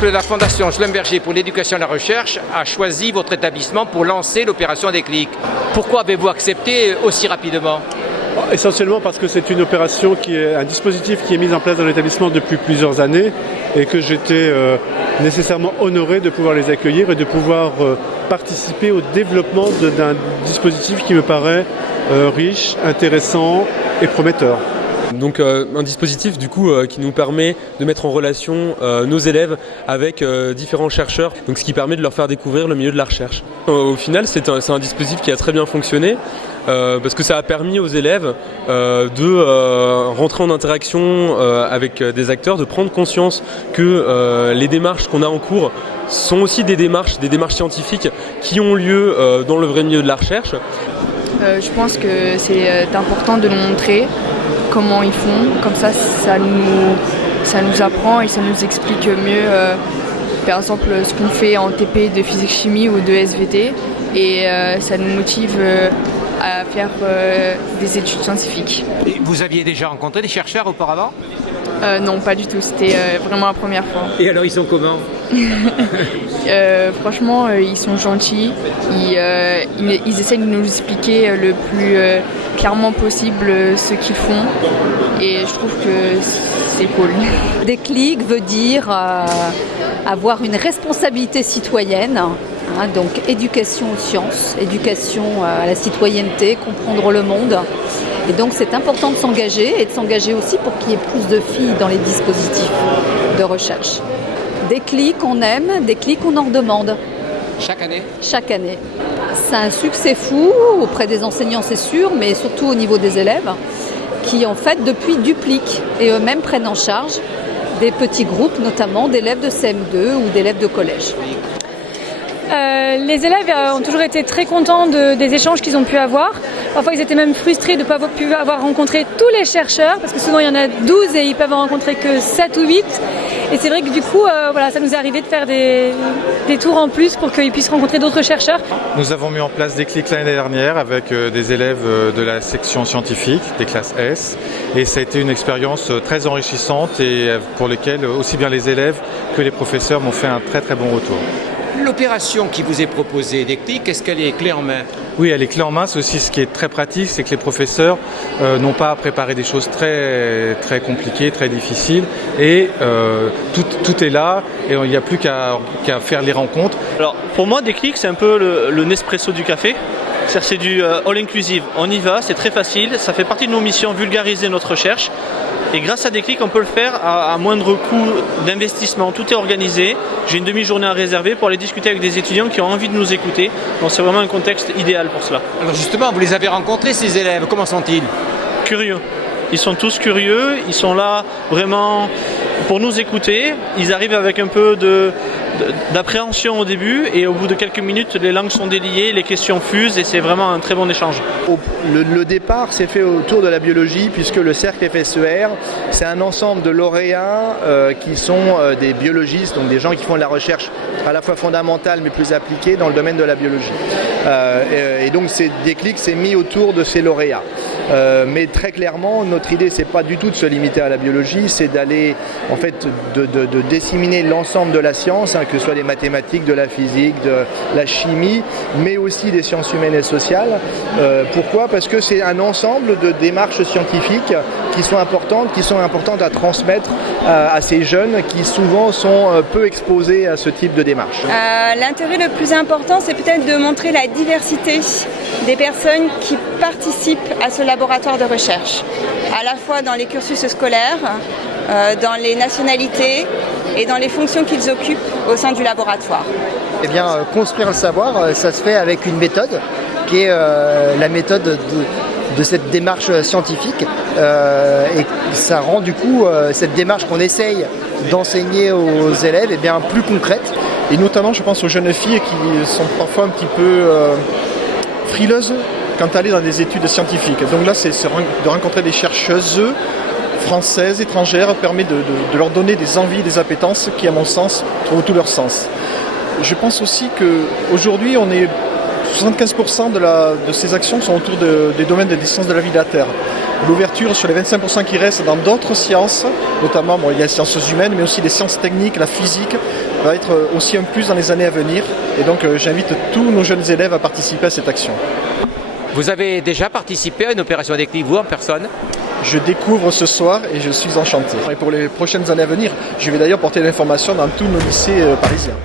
que la Fondation Schlumberger pour l'éducation et la recherche a choisi votre établissement pour lancer l'opération Déclic. Pourquoi avez-vous accepté aussi rapidement ? Essentiellement parce que c'est une opération un dispositif qui est mis en place dans l'établissement depuis plusieurs années et que j'étais nécessairement honoré de pouvoir les accueillir et de pouvoir participer au développement d'un dispositif qui me paraît riche, intéressant et prometteur. Donc un dispositif du coup qui nous permet de mettre en relation nos élèves avec différents chercheurs, donc ce qui permet de leur faire découvrir le milieu de la recherche. Au final c'est un dispositif qui a très bien fonctionné parce que ça a permis aux élèves de rentrer en interaction avec des acteurs, de prendre conscience que les démarches qu'on a en cours sont aussi des démarches scientifiques qui ont lieu dans le vrai milieu de la recherche. Je pense que c'est important de le montrer comment ils font, comme ça nous apprend et ça nous explique mieux par exemple ce qu'on fait en TP de physique-chimie ou de SVT et ça nous motive à faire des études scientifiques. Et vous aviez déjà rencontré des chercheurs auparavant ? Non, pas du tout, c'était vraiment la première fois. Et alors ils sont comment ? Franchement, ils sont gentils, ils essaient de nous expliquer le plus clairement possible ce qu'ils font et je trouve que c'est cool. Déclic veut dire avoir une responsabilité citoyenne, donc éducation aux sciences, éducation à la citoyenneté, comprendre le monde. Et donc c'est important de s'engager et de s'engager aussi pour qu'il y ait plus de filles dans les dispositifs de recherche. Déclic on aime, Déclic on en redemande. Chaque année ? Chaque année. C'est un succès fou auprès des enseignants c'est sûr, mais surtout au niveau des élèves qui en fait depuis dupliquent et eux-mêmes prennent en charge des petits groupes, notamment d'élèves de CM2 ou d'élèves de collège. Les élèves ont toujours été très contents des échanges qu'ils ont pu avoir. Parfois, ils étaient même frustrés de ne pas pu avoir rencontré tous les chercheurs, parce que souvent, il y en a 12 et ils peuvent en rencontrer que 7 ou 8. Et c'est vrai que du coup, ça nous est arrivé de faire des tours en plus pour qu'ils puissent rencontrer d'autres chercheurs. Nous avons mis en place Déclic l'année dernière avec des élèves de la section scientifique, des classes S. Et ça a été une expérience très enrichissante et pour laquelle aussi bien les élèves que les professeurs m'ont fait un très très bon retour. L'opération qui vous est proposée, Déclic, est-ce qu'elle est clé en main ? Oui, elle est clé en main. C'est aussi ce qui est très pratique, c'est que les professeurs n'ont pas à préparer des choses très, très compliquées, très difficiles. Et tout est là et il n'y a plus qu'à faire les rencontres. Alors, pour moi, Déclic, c'est un peu le Nespresso du café. C'est du all-inclusive. On y va, c'est très facile. Ça fait partie de nos missions, vulgariser notre recherche. Et grâce à Déclic, on peut le faire à moindre coût d'investissement. Tout est organisé. J'ai une demi-journée à réserver pour aller discuter avec des étudiants qui ont envie de nous écouter. Donc c'est vraiment un contexte idéal pour cela. Alors justement, vous les avez rencontrés, ces élèves. Comment sont-ils ? Curieux. Ils sont tous curieux. Ils sont là vraiment pour nous écouter. Ils arrivent avec un peu d'appréhension au début et au bout de quelques minutes, les langues sont déliées, les questions fusent et c'est vraiment un très bon échange. Le départ s'est fait autour de la biologie puisque le cercle FSER, c'est un ensemble de lauréats qui sont des biologistes, donc des gens qui font de la recherche à la fois fondamentale mais plus appliquée dans le domaine de la biologie. Et donc Déclic s'est mis autour de ces lauréats. Mais très clairement, notre idée, c'est pas du tout de se limiter à la biologie, c'est d'aller, en fait, de disséminer l'ensemble de la science, que ce soit des mathématiques, de la physique, de la chimie, mais aussi des sciences humaines et sociales. Pourquoi ? Parce que c'est un ensemble de démarches scientifiques qui sont importantes à transmettre à ces jeunes qui souvent sont peu exposés à ce type de démarche. L'intérêt le plus important, c'est peut-être de montrer la diversité des personnes qui participent à ce laboratoire de recherche, à la fois dans les cursus scolaires, dans les nationalités et dans les fonctions qu'ils occupent au sein du laboratoire. Eh bien, construire le savoir, ça se fait avec une méthode qui est la méthode de cette démarche scientifique et ça rend du coup cette démarche qu'on essaye d'enseigner aux élèves plus concrète. Et notamment, je pense aux jeunes filles qui sont parfois un petit peu frileuses quand aller dans des études scientifiques. Donc là, c'est de rencontrer des chercheuses françaises, étrangères, permet de leur donner des envies, des appétences qui, à mon sens, trouvent tout leur sens. Je pense aussi qu'aujourd'hui, on est 75% de ces actions sont autour des domaines des sciences de la vie de la Terre. L'ouverture sur les 25% qui restent dans d'autres sciences, notamment il y a les sciences humaines, mais aussi les sciences techniques, la physique, va être aussi un plus dans les années à venir. Et donc j'invite tous nos jeunes élèves à participer à cette action. Vous avez déjà participé à une opération déclic, vous, en personne? Je découvre ce soir et je suis enchanté. Et pour les prochaines années à venir, je vais d'ailleurs porter l'information dans tous nos lycées parisiens.